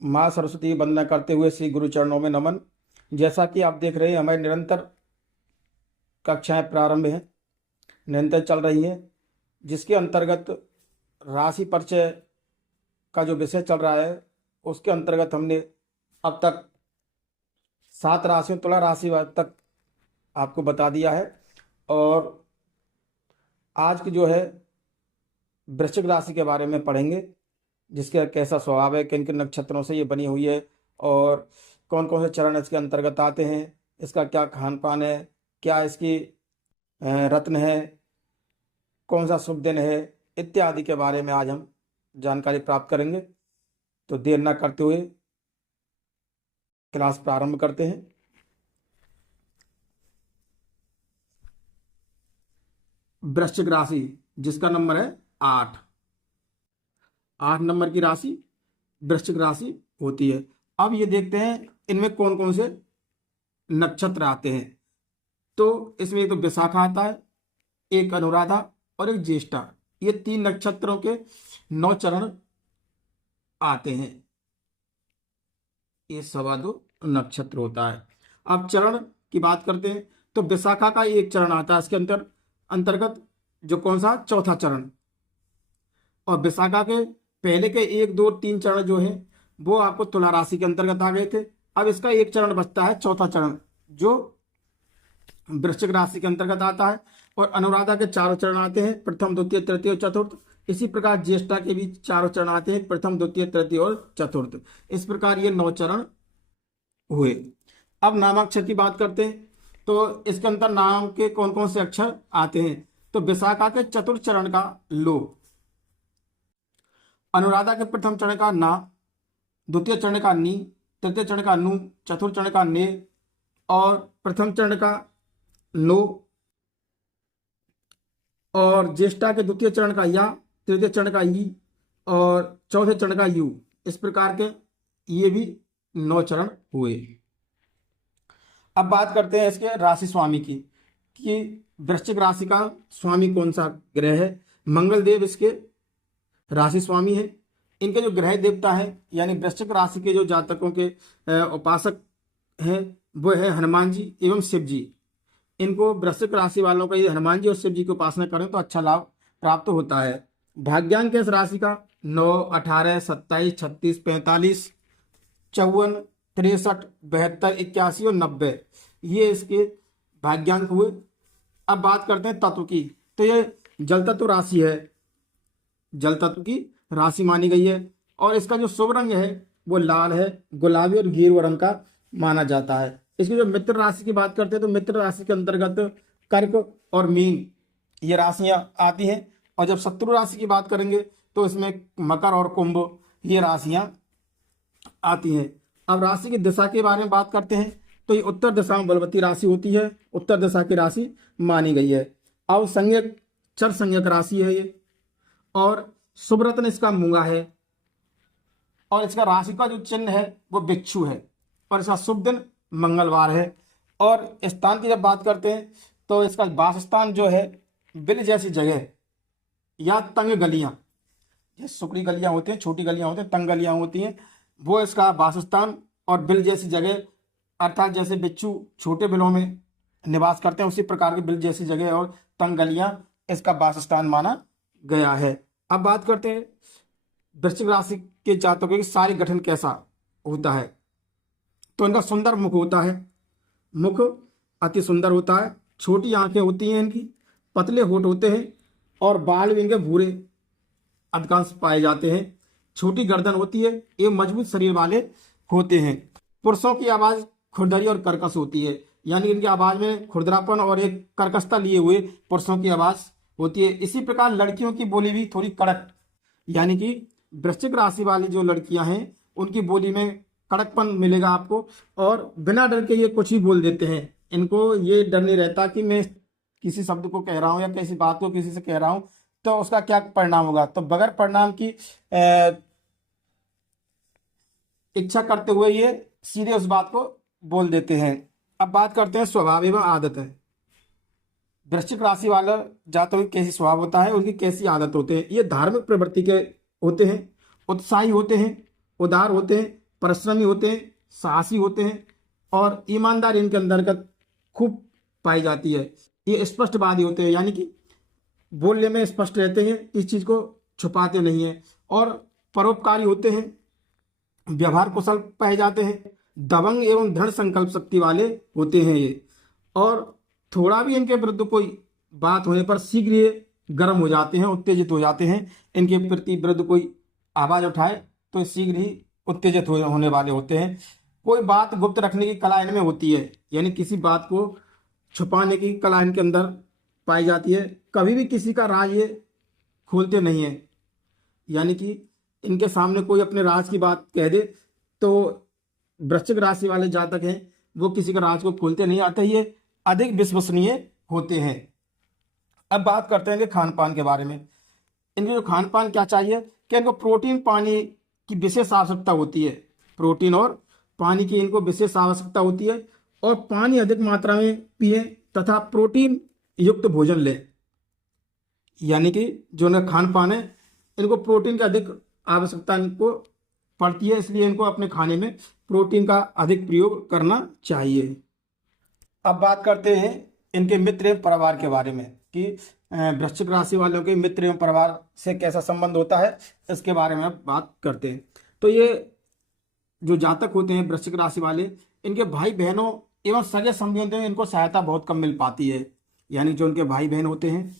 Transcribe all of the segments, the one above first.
माँ सरस्वती की वंदना करते हुए श्री गुरु चरणों में नमन। जैसा कि आप देख रहे हैं, हमारी निरंतर कक्षाएं प्रारंभ हैं, निरंतर चल रही हैं, जिसके अंतर्गत राशि परिचय का जो विषय चल रहा है, उसके अंतर्गत हमने अब तक 7 राशियों तुला राशि तक आपको बता दिया है। और आज की जो है वृश्चिक राशि के बारे में पढ़ेंगे, जिसका कैसा स्वभाव है, किन किन नक्षत्रों से ये बनी हुई है और कौन कौन से चरण इसके अंतर्गत आते हैं, इसका क्या खान पान है, क्या इसकी रत्न है, कौन सा शुभ दिन है, इत्यादि के बारे में आज हम जानकारी प्राप्त करेंगे। तो देर ना करते हुए क्लास प्रारंभ करते हैं। वृश्चिक राशि, जिसका नंबर है 8 नंबर की राशि वृश्चिक राशि होती है। अब ये देखते हैं इनमें कौन कौन से नक्षत्र आते हैं। तो इसमें एक तो विशाखा आता है, एक अनुराधा और एक ज्येष्ठा। ये 3 नक्षत्रों के 9 चरण आते हैं। ये 2.25 नक्षत्र होता है। अब चरण की बात करते हैं तो विशाखा का एक चरण आता है इसके अंतर्गत, जो कौन सा, चौथा चरण। और विशाखा के पहले के 1, 2, 3 चरण जो है वो आपको तुला राशि के अंतर्गत आ गए थे। अब इसका एक चरण बचता है, चौथा चरण, जो वृश्चिक राशि के अंतर्गत आता है। और अनुराधा के 4 चरण आते हैं, प्रथम, द्वितीय, तृतीय और चतुर्थ। इसी प्रकार ज्येष्ठा के भी 4 चरण आते हैं, प्रथम, द्वितीय, तृतीय और चतुर्थ। इस प्रकार ये 9 चरण हुए। अब नामाक्षर की बात करते हैं तो इसके अंतर नाम के कौन कौन से अक्षर आते हैं। तो विशाखा के चतुर्थ चरण का लो, अनुराधा के प्रथम चरण का ना, द्वितीय चरण का नी, तृतीय चरण का नु, चतुर्थ चरण का ने और प्रथम चरण का नो, और ज्येष्ठा के द्वितीय चरण का या, तृतीय चरण का ई और चौथे चरण का यू। इस प्रकार के ये भी 9 चरण हुए। अब बात करते हैं इसके राशि स्वामी की, कि वृश्चिक राशि का स्वामी कौन सा ग्रह है। मंगल देव इसके राशि स्वामी है। इनके जो ग्रह देवता है, यानी वृश्चिक राशि के जो जातकों के उपासक हैं, वो है हनुमान जी एवं शिव जी। इनको वृश्चिक राशि वालों का ये हनुमान जी और शिव जी की उपासना करें तो अच्छा लाभ प्राप्त होता है। भाग्यांक इस राशि का 9, 18, 27, 36, 45, 54, 63, 72, 81 और 90, ये इसके भाग्यांक हुए। अब बात करते हैं तत्व की, तो ये जल तत्व राशि है, जल तत्व की राशि मानी गई है। और इसका जो शुभ रंग है वो लाल है, गुलाबी और गेरुआ रंग का माना जाता है। इसकी जो मित्र राशि की बात करते हैं तो मित्र राशि के अंतर्गत कर्क और मीन ये राशियां आती हैं। और जब शत्रु राशि की बात करेंगे तो इसमें मकर और कुंभ ये राशियां आती हैं। अब राशि की दिशा के बारे में बात करते हैं तो ये उत्तर दिशा में बलवती राशि होती है, उत्तर दिशा की राशि मानी गई है। अब संज्ञक, चर संज्ञक राशि है ये, और शुभ रत्न इसका मूंगा है, और इसका राशि का जो चिन्ह है वो बिच्छू है, और इसका शुभ दिन मंगलवार है। और स्थान की जब बात करते हैं तो इसका वासस्थान जो है बिल जैसी जगह या तंग गलियां, जैसे सुकड़ी गलियां होती हैं, छोटी गलियां होती हैं, तंग गलियां होती हैं, वो इसका वासस्थान। और बिल जैसी जगह अर्थात जैसे बिच्छू छोटे बिलों में निवास करते हैं, उसी प्रकार की बिल जैसी जगह और तंग गलियां इसका वासस्थान माना गया है। अब बात करते हैं वृश्चिक राशि के जातकों की सारी गठन कैसा होता है। तो इनका सुंदर मुख होता है, मुख अति सुंदर होता है, छोटी आंखें होती हैं इनकी, पतले होठ होते हैं और बाल भी इनके भूरे अधिकांश पाए जाते हैं। छोटी गर्दन होती है, ये मजबूत शरीर वाले होते हैं। पुरुषों की आवाज खुरदरी और कर्कश होती है, यानी इनकी आवाज में खुरदरापन और एक कर्कशता लिए हुए पुरुषों की आवाज होती है। इसी प्रकार लड़कियों की बोली भी थोड़ी कड़क, यानी कि वृश्चिक राशि वाली जो लड़कियां हैं उनकी बोली में कड़कपन मिलेगा आपको, और बिना डर के ये कुछ ही बोल देते हैं। इनको ये डर नहीं रहता कि मैं किसी शब्द को कह रहा हूँ या किसी बात को किसी से कह रहा हूँ तो उसका क्या परिणाम होगा, तो बगैर परिणाम की इच्छा करते हुए ये सीधे उस बात को बोल देते हैं। अब बात करते हैं स्वभाव एवं आदत है। वृश्चिक राशि वाला जातकों की कैसी स्वभाव होता है, उनकी कैसी आदत होते हैं। ये धार्मिक प्रवृत्ति के होते हैं, उत्साही होते हैं, उदार होते हैं, परिश्रमी होते हैं, साहसी होते हैं और ईमानदारी इनके अंतर्गत खूब पाई जाती है। ये स्पष्टवादी होते हैं, यानी कि बोलने में स्पष्ट रहते हैं, इस चीज़ को छुपाते नहीं हैं। और परोपकारी होते हैं, व्यवहार कुशल पाए जाते हैं, दबंग एवं दृढ़ संकल्प शक्ति वाले होते हैं ये। और थोड़ा भी इनके विरुद्ध कोई बात होने पर शीघ्र ये गर्म हो जाते हैं, उत्तेजित हो जाते हैं। इनके प्रति विरुद्ध कोई आवाज उठाए तो शीघ्र ही उत्तेजित होने वाले होते हैं। कोई बात गुप्त रखने की कला इनमें होती है, यानी किसी बात को छुपाने की कला इनके अंदर पाई जाती है। कभी भी किसी का राज ये खोलते नहीं है, यानी कि इनके सामने कोई अपने राज की बात कह दे तो वृश्चिक राशि वाले जातक हैं वो किसी का राज को खोलते नहीं आते, ये अधिक विश्वसनीय होते हैं। अब बात करते हैं कि खान पान के बारे में। इनके जो खान पान क्या चाहिए कि इनको प्रोटीन पानी की विशेष आवश्यकता होती है। प्रोटीन और पानी की इनको विशेष आवश्यकता होती है और पानी अधिक मात्रा में पिए तथा प्रोटीन युक्त भोजन लें। यानी कि जो इनका खान पान है, इनको प्रोटीन की अधिक आवश्यकता इनको पड़ती है, इसलिए इनको अपने खाने में प्रोटीन का अधिक प्रयोग करना चाहिए। अब बात करते हैं इनके मित्र एवं परिवार के बारे में कि वृश्चिक राशि वालों के मित्र एवं परिवार से कैसा संबंध होता है, इसके बारे में अब बात करते हैं। तो ये जो जातक होते हैं वृश्चिक राशि वाले, इनके भाई बहनों एवं सगे संबंधियों होते हैं, इनको सहायता बहुत कम मिल पाती है। यानी जो उनके भाई बहन होते हैं,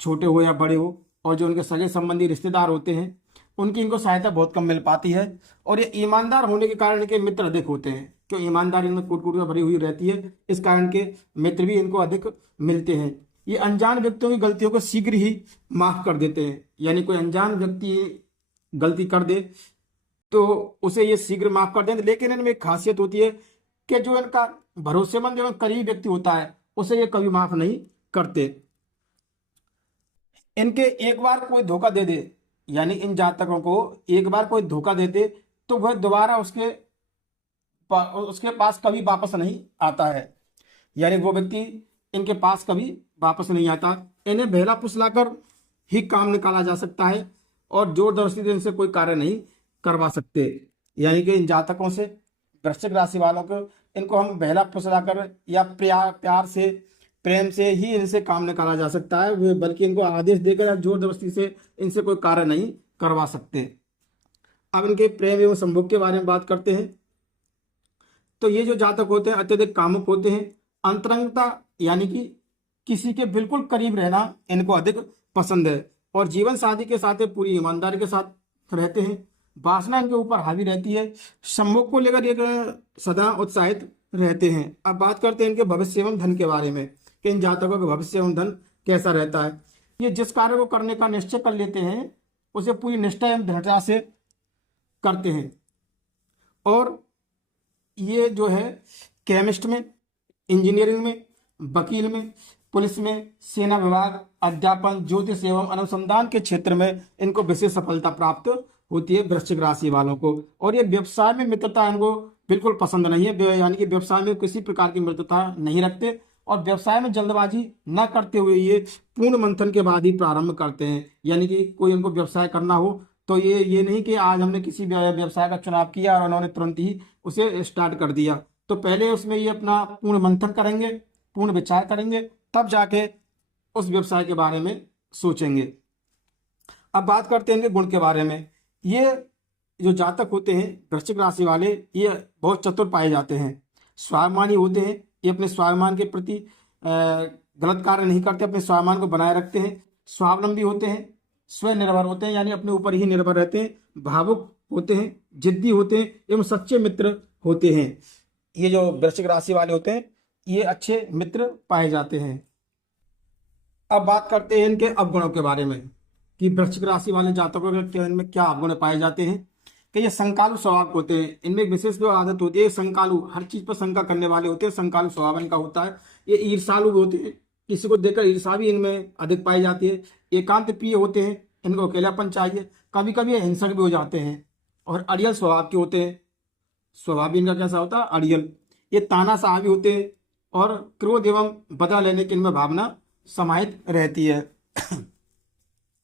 छोटे हो या बड़े हो, और जो उनके सगे संबंधी रिश्तेदार होते हैं, उनकी इनको सहायता बहुत कम मिल पाती है। और ये ईमानदार होने के कारण इनके मित्र अधिक होते हैं, क्यों ईमानदारी इनमें कूट कूट में भरी हुई रहती है, इस कारण के मित्र भी इनको अधिक मिलते हैं। ये अनजान व्यक्तियों की गलतियों को शीघ्र ही माफ कर देते हैं, यानी कोई अनजान व्यक्ति गलती कर दे तो उसे ये शीघ्र माफ कर दें। लेकिन इनमें एक खासियत होती है कि जो इनका भरोसेमंद एवं करीबी व्यक्ति होता है उसे ये कभी माफ नहीं करते। इनके एक बार कोई धोखा दे दे, यानी इन जातकों को एक बार कोई धोखा दे दे तो वह दोबारा उसके पास कभी वापस नहीं आता है, यानी वो व्यक्ति इनके पास कभी वापस नहीं आता। इन्हें बहला फुसलाकर ही काम निकाला जा सकता है और जोर जबरदस्ती से इनसे कोई कार्य नहीं करवा सकते। यानी कि इन जातकों से, वृश्चिक राशि वालों को, इनको हम बहला फुसलाकर या प्यार से, प्रेम से ही इनसे काम निकाला जा सकता है, बल्कि इनको आदेश देकर या जोर जबरदस्ती से इनसे कोई कार्य नहीं करवा सकते। अब इनके प्रेम एवं संभोग के बारे में बात करते हैं। तो ये जो जातक होते हैं अत्यधिक कामुक होते हैं। अंतरंगता यानी कि किसी के बिल्कुल करीब रहना इनको अधिक पसंद है और जीवन साथी के साथ पूरी ईमानदारी के साथ रहते हैं। वासना इनके ऊपर हावी रहती है। संभोग को लेकर ये सदा उत्साहित रहते हैं। अब बात करते हैं इनके भविष्य एवं धन के बारे में कि इन जातकों का भविष्य एवं धन कैसा रहता है। ये जिस कार्य को करने का निश्चय कर लेते हैं उसे पूरी निष्ठा एवं दृढ़ता से करते हैं। और ये जो है केमिस्ट में, इंजीनियरिंग में, वकील में, पुलिस में, सेना विभाग, अध्यापन, ज्योतिष एवं अनुसंधान के क्षेत्र में इनको विशेष सफलता प्राप्त होती है वृश्चिक राशि वालों को। और ये व्यवसाय में मित्रता इनको बिल्कुल पसंद नहीं है, यानी कि व्यवसाय में किसी प्रकार की मित्रता नहीं रखते और व्यवसाय में जल्दबाजी न करते हुए ये पूर्ण मंथन के बाद ही प्रारंभ करते हैं। यानी कि कोई इनको व्यवसाय करना हो तो ये नहीं कि आज हमने किसी व्यवसाय का चुनाव किया और उन्होंने तुरंत ही उसे स्टार्ट कर दिया, तो पहले उसमें ये अपना पूर्ण मंथन करेंगे, पूर्ण विचार करेंगे, तब जाके उस व्यवसाय के बारे में सोचेंगे। अब बात करते हैं इनके गुण के बारे में। ये जो जातक होते हैं वृश्चिक राशि वाले, ये बहुत चतुर पाए जाते हैं, स्वाभिमानी होते हैं। ये अपने स्वाभिमान के प्रति गलत कार्य नहीं करते, अपने स्वाभिमान को बनाए रखते हैं। स्वावलंबी होते हैं, स्वनिर्भर होते हैं, यानी अपने ऊपर ही निर्भर रहते हैं। भावुक होते हैं, जिद्दी होते हैं एवं सच्चे मित्र होते हैं। ये जो वृश्चिक राशि वाले होते हैं ये अच्छे मित्र पाए जाते हैं। अब बात करते हैं इनके अवगुणों के बारे में कि वृश्चिक राशि वाले जातकों के इनमें क्या अवगुण पाए जाते हैं। कि ये संकालु स्वभाव होते हैं। इनमें एक विशेष जो आदत होती है, संकालु, हर चीज पर शंका करने वाले होते हैं, संकालु स्वभाव इनका होता है। ये ईर्षालु होते हैं, किसी को देखकर ईर्षा भी इनमें अधिक पाई जाती है। एकांत प्रिय होते हैं, इनको अकेलापन चाहिए। कभी कभी ये हिंसक भी हो जाते हैं और अड़ियल स्वभाव के होते हैं। स्वभाव इनका कैसा होता है, अड़ियल। ये तानाशाह भी होते हैं और क्रोध एवं बदला लेने की इनमें भावना समाहित रहती है।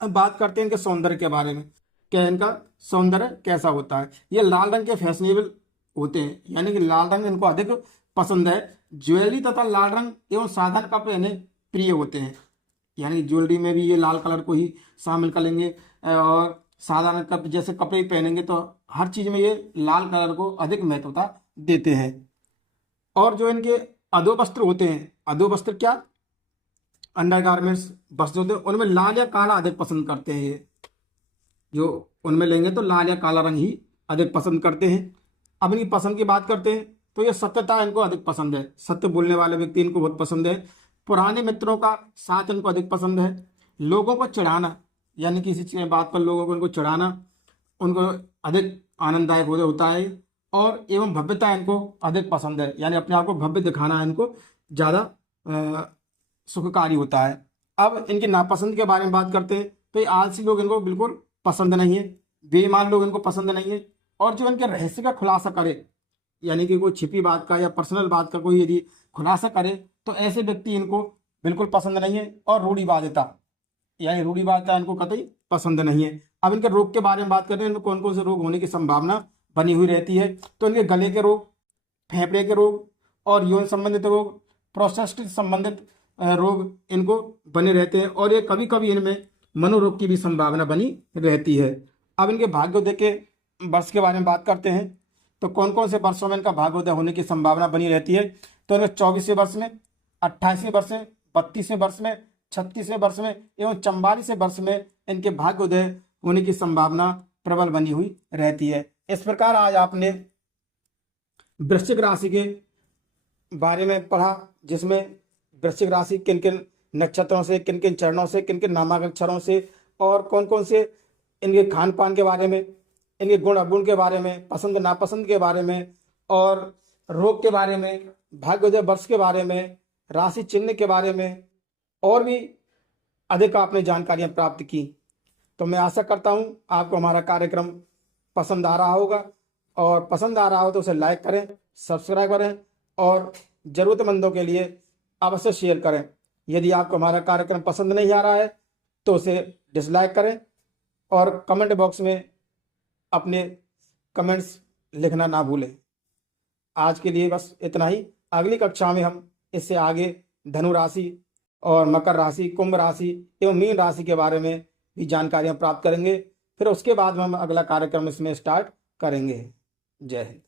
अब बात करते हैं इनके सौंदर्य के बारे में क्या इनका सौंदर्य कैसा होता है। ये लाल रंग के फैशनेबल होते हैं, यानी कि लाल रंग इनको अधिक पसंद है। ज्वेलरी तथा लाल रंग एवं साधारण कपड़े इन्हें प्रिय होते हैं, यानी ज्वेलरी में भी ये लाल कलर को ही शामिल करेंगे, और साधारण जैसे कपड़े पहनेंगे तो हर चीज में ये लाल कलर को अधिक महत्वता देते हैं। और जो इनके अधो वस्त्र होते हैं, अधो वस्त्र क्या, अंडरगारमेंट्स वस्त्र होते हैं, उनमें लाल या काला अधिक पसंद करते हैं। ये जो उनमें लेंगे तो लाल या काला रंग ही अधिक पसंद करते हैं। अब इनकी पसंद की बात करते हैं तो ये सत्यता इनको अधिक पसंद है, सत्य बोलने वाले व्यक्ति इनको बहुत पसंद है। पुराने मित्रों का साथ इनको अधिक पसंद है। लोगों को चिढ़ाना, यानी किसी चीज बात पर लोगों को इनको चिढ़ाना उनको अधिक आनंददायक होता है। और एवं भव्यता इनको अधिक पसंद है, यानी अपने आप को भव्य दिखाना इनको ज़्यादा सुखकारी होता है। अब इनकी नापसंद के बारे में बात करते हैं तो ये आलसी लोग इनको बिल्कुल पसंद नहीं है, बेईमान लोग इनको पसंद नहीं है। और जो इनके रहस्य का खुलासा करे, यानी कि कोई छिपी बात का या पर्सनल बात का कोई यदि खुलासा करे तो ऐसे व्यक्ति इनको बिल्कुल पसंद नहीं है। और रूढ़िवादिता, यानी रूढ़िवादिता इनको कतई पसंद नहीं है। अब इनके रोग के बारे में बात करते हैं, इनको कौन कौन से रोग होने की संभावना बनी हुई रहती है। तो इनके गले के रोग, फेफड़े के रोग और यौन संबंधित रोग, प्रोस्टेट संबंधित रोग इनको बने रहते हैं। और ये कभी कभी इनमें मनोरोग की भी संभावना बनी रहती है। अब इनके भाग्योदय के वर्ष के बारे में बात करते हैं तो कौन कौन से वर्षों में इनका भाग्योदय होने की संभावना बनी रहती है। तो इनमें 24वें वर्ष में, 28वें वर्ष में, 32वें वर्ष में, 36वें वर्ष में एवं 44वें वर्ष में इनके भाग्योदय होने की संभावना प्रबल बनी हुई रहती है। इस प्रकार आज आपने वृश्चिक राशि के बारे में पढ़ा, जिसमें वृश्चिक राशि किन किन नक्षत्रों से, किन किन चरणों से, किन किन नामाक्षरों से, और कौन कौन से इनके खान पान के बारे में, इनके गुण अवगुण के बारे में, पसंद नापसंद के बारे में, और रोग के बारे में, भाग्योदय वर्ष के बारे में, राशि चिन्ह के बारे में, और भी अधिक आपने जानकारियां प्राप्त की। तो मैं आशा करता हूं आपको हमारा कार्यक्रम पसंद आ रहा होगा, और पसंद आ रहा हो तो उसे लाइक करें, सब्सक्राइब करें और ज़रूरतमंदों के लिए अवश्य शेयर करें। यदि आपको हमारा कार्यक्रम पसंद नहीं आ रहा है तो उसे डिसलाइक करें और कमेंट बॉक्स में अपने कमेंट्स लिखना ना भूलें। आज के लिए बस इतना ही। अगली कक्षा में हम इससे आगे धनु राशि और मकर राशि, कुंभ राशि एवं मीन राशि के बारे में भी जानकारियां प्राप्त करेंगे। फिर उसके बाद हम अगला कार्यक्रम इसमें स्टार्ट करेंगे। जय हिंद।